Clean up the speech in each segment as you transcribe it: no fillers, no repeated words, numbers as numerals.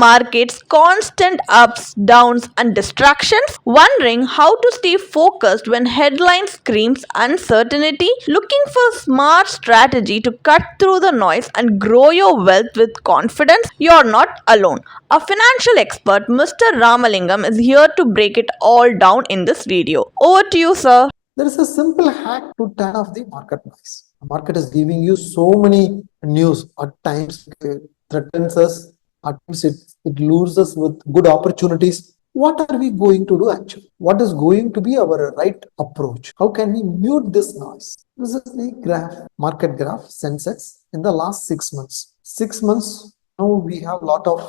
market's constant ups, downs, and distractions? Wondering how to stay focused when headline screams uncertainty? Looking for smart strategy to cut through the noise and grow your wealth with confidence? You're not alone. A financial expert, Mr. Ramalingam, is here to break it all down in this video. Over to you, sir. There is a simple hack to turn off the market noise. The market is giving you so many news. At times it threatens us. At times it lures us with good opportunities. What are we going to do actually? What is going to be our right approach? How can we mute this noise? This is the graph, market graph, Sensex in the last 6 months. 6 months now we have a lot of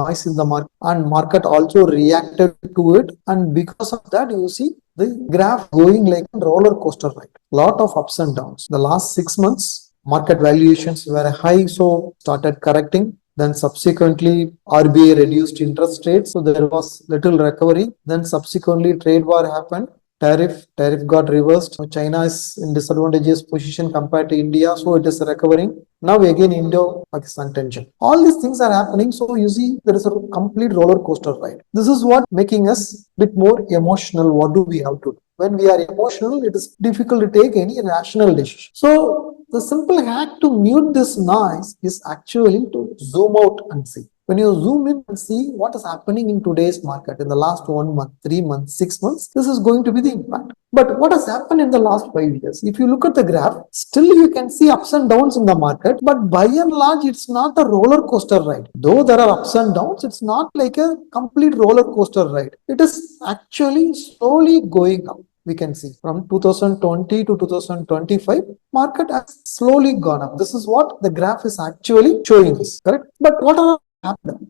noise in the market and market also reacted to it, and because of that you see the graph going like a roller coaster ride. Lot of ups and downs. The last 6 months market valuations were high, so started correcting. Then subsequently RBI reduced interest rates, so there was little recovery. Then subsequently trade war happened. Tariff got reversed. So China is in disadvantageous position compared to India, so it is recovering. Now again Indo-Pakistan tension. All these things are happening, so you see there is a complete roller coaster ride. This is what making us bit more emotional. What do we have to do? When we are emotional, it is difficult to take any rational decision. So the simple hack to mute this noise is actually to zoom out and see. When you zoom in and see what is happening in today's market in the last 1 month, 3 months, 6 months, this is going to be the impact. But what has happened in the last 5 years? If you look at the graph, still you can see ups and downs in the market, but by and large, it's not a roller coaster ride. Though there are ups and downs, it's not like a complete roller coaster ride. It is actually slowly going up. We can see from 2020 to 2025, market has slowly gone up. This is what the graph is actually showing us, correct? But what are happening?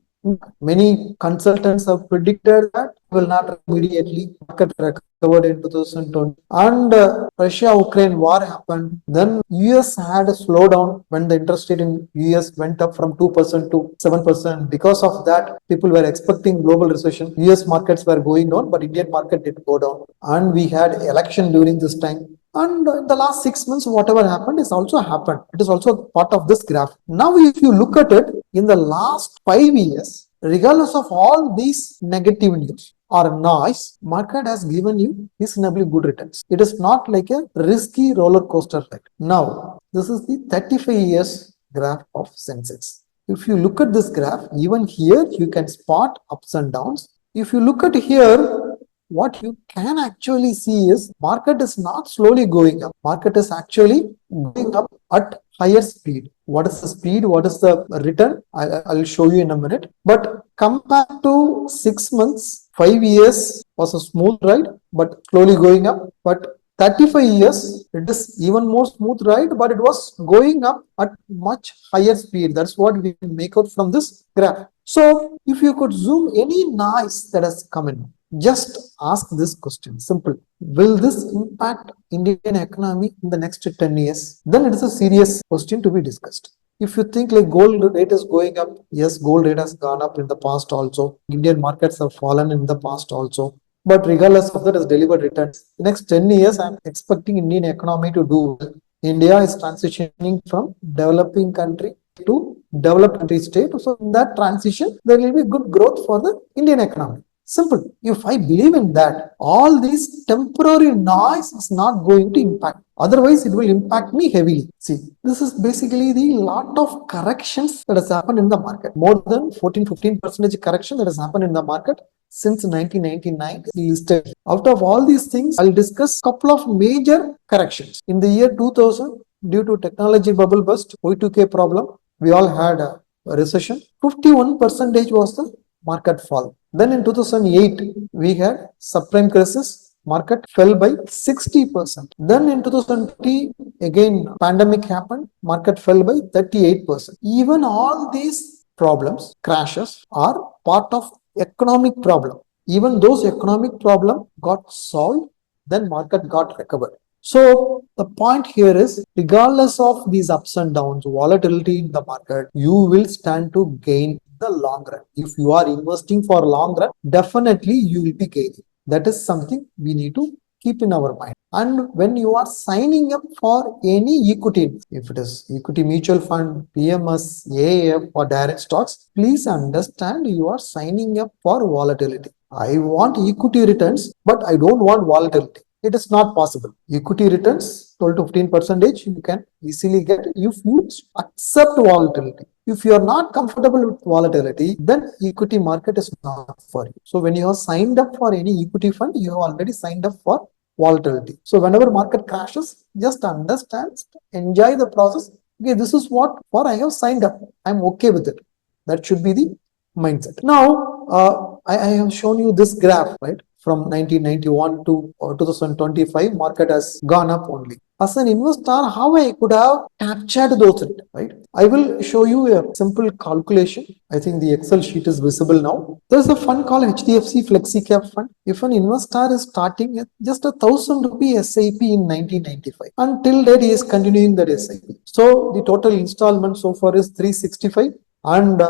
Many consultants have predicted that will not immediately market recovered in 2020, and Russia-Ukraine war happened. Then US had a slowdown when the interest rate in US went up from 2% to 7%. Because of that, people were expecting global recession. US markets were going down, but Indian market did go down. And we had election during this time. And in the last 6 months, whatever happened is also happened. It is also part of this graph. Now, if you look at it, in the last 5 years, regardless of all these negative news or noise, market has given you reasonably good returns. It is not like a risky roller coaster ride. Now, this is the 35 years graph of Sensex. If you look at this graph, even here you can spot ups and downs. If you look at here, what you can actually see is market is not slowly going up. Market is actually going up at higher speed. What is the speed? What is the return? I'll show you in a minute. But compared to 6 months, 5 years was a smooth ride, but slowly going up. But 35 years, it is even more smooth ride, but it was going up at much higher speed. That's what we can make out from this graph. So if you could zoom any noise that has come in, just ask this question, simple. Will this impact Indian economy in the next 10 years? Then it is a serious question to be discussed. If you think like gold rate is going up, yes, gold rate has gone up in the past also. Indian markets have fallen in the past also. But regardless of that, has delivered returns. The next 10 years, I'm expecting Indian economy to do well. India is transitioning from developing country to developed country state. So in that transition, there will be good growth for the Indian economy. Simple. If I believe in that, all these temporary noise is not going to impact. Otherwise, it will impact me heavily. See, this is basically the lot of corrections that has happened in the market. More than 14-15% correction that has happened in the market since 1999 listed. Out of all these things, I'll discuss a couple of major corrections. In the year 2000, due to technology bubble burst, Y2K problem, we all had a recession. 51% was the market fall. Then in 2008, we had subprime crisis, market fell by 60%. Then in 2020, again, pandemic happened, market fell by 38%. Even all these problems, crashes, are part of economic problem. Even those economic problem got solved, then market got recovered. So the point here is, regardless of these ups and downs, volatility in the market, you will stand to gain the long run. If you are investing for long run, definitely you will be gaining. That is something we need to keep in our mind. And when you are signing up for any equity, if it is equity mutual fund, PMS, AAF, or direct stocks, please understand you are signing up for volatility. I want equity returns, but I don't want volatility. It is not possible. Equity returns 12 to 15% you can easily get if you accept volatility. If you are not comfortable with volatility, then equity market is not for you. So when you have signed up for any equity fund, you have already signed up for volatility. So whenever market crashes, just understand, enjoy the process. Okay, this is what I have signed up. I'm okay with it. That should be the mindset. Now, I have shown you this graph, right? From 1991 to 2025, market has gone up only. As an investor, how I could have captured those returns, right? I will show you a simple calculation. I think the Excel sheet is visible now. There's a fund called HDFC FlexiCap Fund. If an investor is starting at just ₹1,000 SIP in 1995, until date he is continuing that SIP. So the total installment so far is 365, and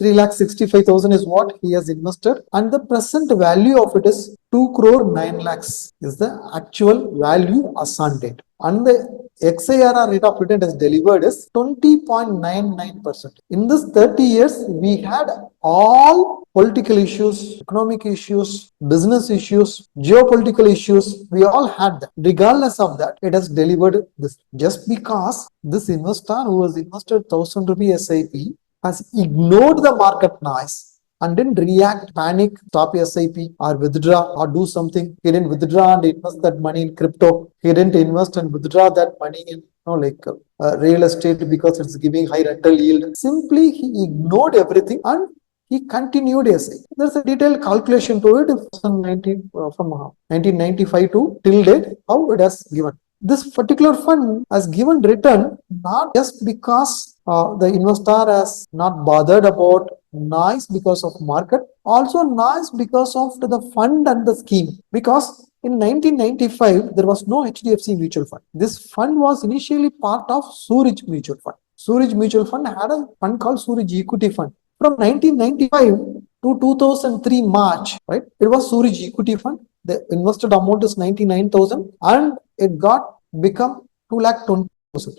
3,65,000 is what he has invested, and the present value of it is 2 crore 9 lakhs is the actual value as on date, and the XIRR rate of return is delivered is 20.99%. In this 30 years, we had all political issues, economic issues, business issues, geopolitical issues. We all had that. Regardless of that, it has delivered this. Just because this investor who has invested ₹1,000 SIP has ignored the market noise and didn't react, panic, stop SIP or withdraw or do something. He didn't withdraw and invest that money in crypto. He didn't invest and withdraw that money in real estate because it's giving high rental yield. Simply he ignored everything and he continued SIP. There's a detailed calculation to it from 1995 to till date, how it has given. This particular fund has given return not just because the investor has not bothered about noise because of market, also noise because of the fund and the scheme. Because in 1995, there was no HDFC mutual fund. This fund was initially part of Suraj Mutual Fund. Suraj Mutual Fund had a fund called Suraj Equity Fund. From 1995 to 2003 March, right? It was Suraj Equity Fund. The invested amount is 99,000 and it got become 2,20,000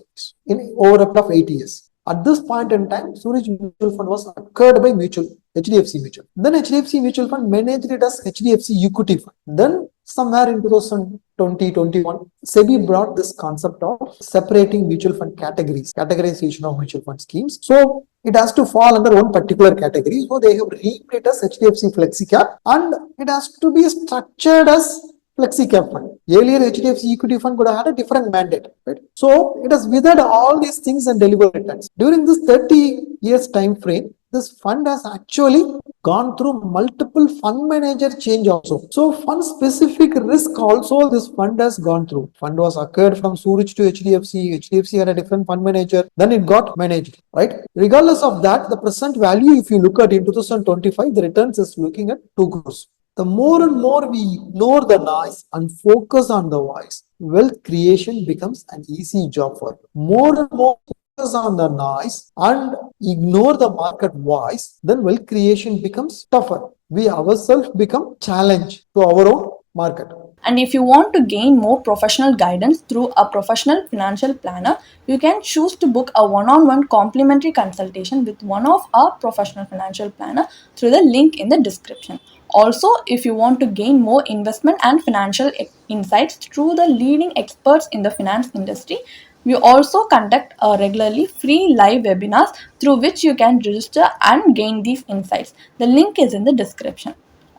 in over a period of 8 years. At this point in time, Suraj Mutual Fund was acquired by HDFC Mutual. Then HDFC Mutual Fund managed it as HDFC Equity Fund. Then somewhere in 2020-21, SEBI brought this concept of separating mutual fund categories, categorization of mutual fund schemes. So it has to fall under one particular category. So they have renamed it as HDFC FlexiCap and it has to be structured as FlexiCap fund. Earlier, HDFC Equity Fund could have had a different mandate, right? So it has withered all these things and delivered returns. During this 30 years time frame, this fund has actually gone through multiple fund manager change also. So fund specific risk also this fund has gone through. Fund was acquired from Suraj to HDFC. HDFC had a different fund manager. Then it got managed, right? Regardless of that, the present value, if you look at in 2025, the returns is looking at 2 crores. The more and more we ignore the noise and focus on the voice, wealth creation becomes an easy job for you. More and more focus on the noise and ignore the market voice, then wealth creation becomes tougher. We ourselves become challenged to our own market. And if you want to gain more professional guidance through a professional financial planner, you can choose to book a one-on-one complimentary consultation with one of our professional financial planner through the link in the description. Also, if you want to gain more investment and financial insights through the leading experts in the finance industry, we also conduct regularly free live webinars through which you can register and gain these insights. The link is in the description.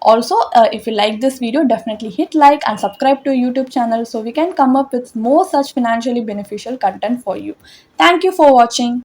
Also, if you like this video, definitely hit like and subscribe to YouTube channel so we can come up with more such financially beneficial content for you. Thank you for watching.